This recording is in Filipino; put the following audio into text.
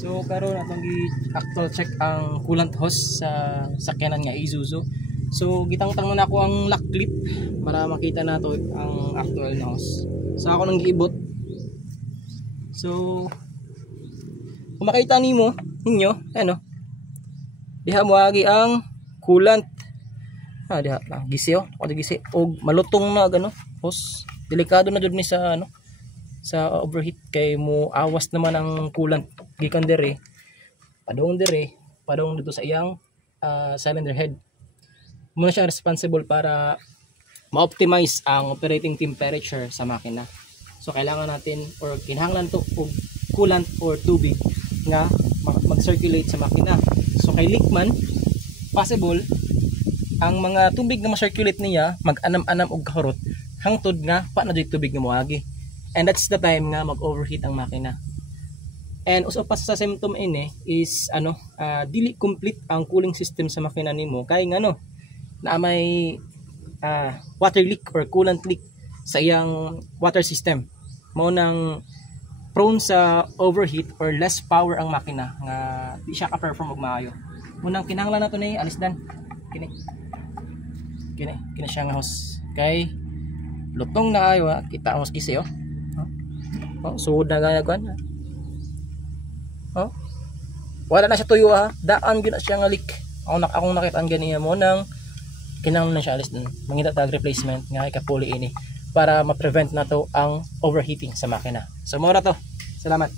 So karon atong gi-actual check ang coolant hose sa sakyanan nga Isuzu. So gitangtang na ako ang lock clip para makita nato ang actual na hose. So ako nang giibot. So kung makita ninyo, ano? Diha mo agi ang coolant. Diha lang gisi oh, ako gisi og malutong na gano hose. Delikado na jud ni sa ano sa overheat kay mo awas naman ang coolant gikan dire padong dito sa iyang cylinder head. Muna siya responsible para ma-optimize ang operating temperature sa makina. So kailangan natin or kinahanglan to og coolant or tubig nga mag-circulate sa makina. So kay leak man possible ang mga tubig nga ma-circulate niya mag-anam-anam og kahurot hangtod nga pa na tubig nga moagi. And that's the time nga mag-overheat ang makina. And usa pa sa symptom ini is dili complete ang cooling system sa makina nimo kay ngano na may water leak or coolant leak sa iyang water system. Mao nang prone sa overheat or less power ang makina nga di siya ka-perform og maayo. Munang kinahanglan nato ni alisdan. Kini siya nga hose. Kay lutong na ayo kita ang hose gisi oh. Suod na gaya ko na. Wala na siya tuyo ha. Daan gyud na siya nga leak. Akong nakita ang ganiya mo nang kinahanglan na siya alis dun. Mangita tag replacement nga ikapuli ini para ma-prevent nato ang overheating sa makina. So mura to. Salamat.